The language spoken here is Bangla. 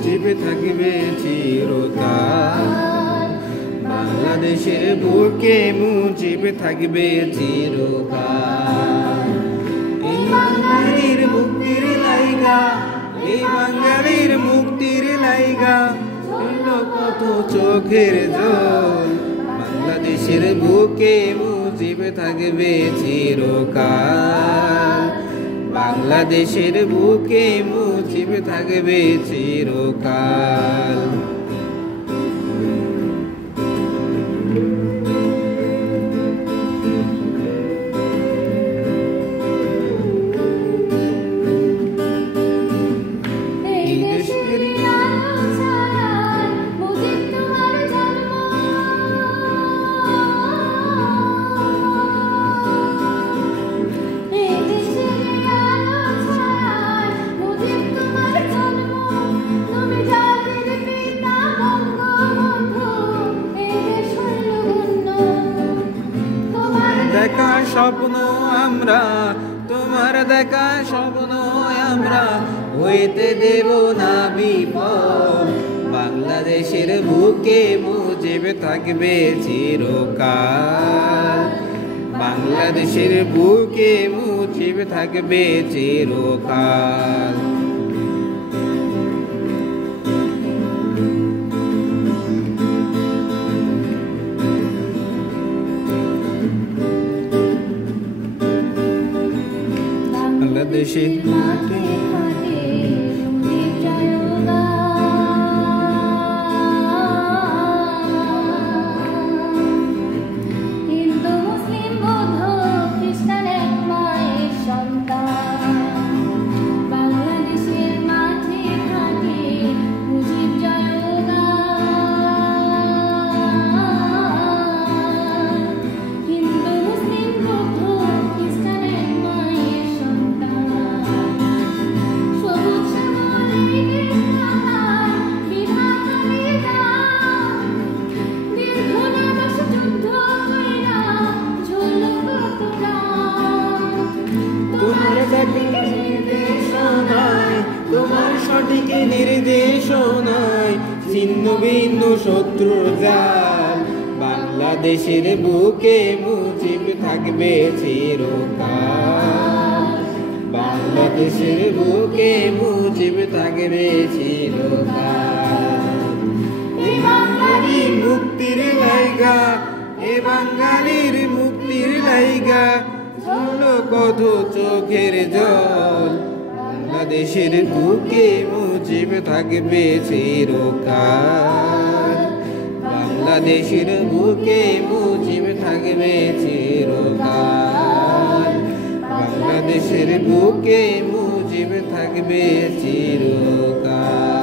মুজিব থাকবে চিরকাল। বাংলাদেশের বুকে মুজিব থাকবে চিরকাল। এই বাঙালির মুক্তির লাইগা, এই বাঙালির মুক্তির লাইগা ঝরলো কত চোখের জল। বাংলাদেশের বুকে মুজিব থাকবে চিরকাল। বাংলাদেশের বুকে মুজিব থাকবে চিরকাল। দেখা স্বপ্ন আমরা, তোমার দেখা স্বপ্ন আমরা হইতে দেব না বিফল। বাংলাদেশের বুকে মুজিব থাকবে চিরকাল। বাংলাদেশের বুকে মুজিব থাকবে চিরকাল। বাংলাদেশের মাঠে মাঠে মুজিব জয়গান। হিন্দু মুসলিম বৌদ্ধ খ্রিস্টান এক মায়ের সন্তান। বাংলাদেশের মাঠে মাঠে মুজিব জয়গান। হিন্দু মুসলিম বৌদ্ধ খ্রিস্টান এক মায়ের তোমার সঠিক নির্দেশনায় ছিন্ন ভিন্ন শত্রুর জাল। বাংলাদেশের বুকে মুজিব থাকবে চিরকাল। বাংলাদেশের বুকে মুজিব থাকবে চিরকাল। এই বাঙালির মুক্তির লাইগা, এ বাঙালির মুক্তির লাইগা ঝরলো কত চোখের জল। বাংলাদেশের বুকে মুজিব থাকবে চিরকাল। বাংলাদেশের বুকে মুজিব থাকবে চিরকাল। বাংলাদেশের বুকে মুজিব থাকবে চিরকাল।